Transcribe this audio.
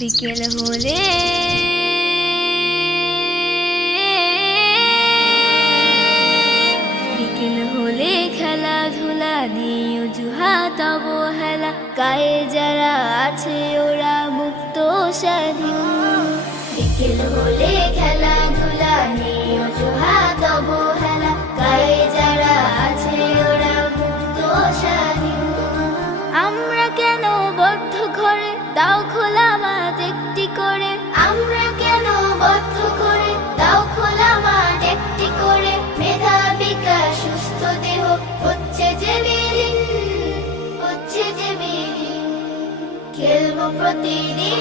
বিকেল হলে খেলাধুলা দিয়ে অজুহাত অবহেলা, গায়ে যারা আছে ওরা মুক্ত স্বাধীন। বিকেল হলে খেলাধুলা নিয়ে অজুহাত অবহেলা, গায়ে যারা আছে ওরা মুক্ত স্বাধীন। আমরা কেন বদ্ধ ঘরে, দাও খোলা মাঠ একটি করে। আমরা কেন বদ্ধ ঘরে, দাও খোলা মাঠ একটি করে। মেধা বিকাশ সুস্থ দেহ হচ্ছে যে বিলীন, হচ্ছে যে বিলীন। খেলবো প্রতিদিন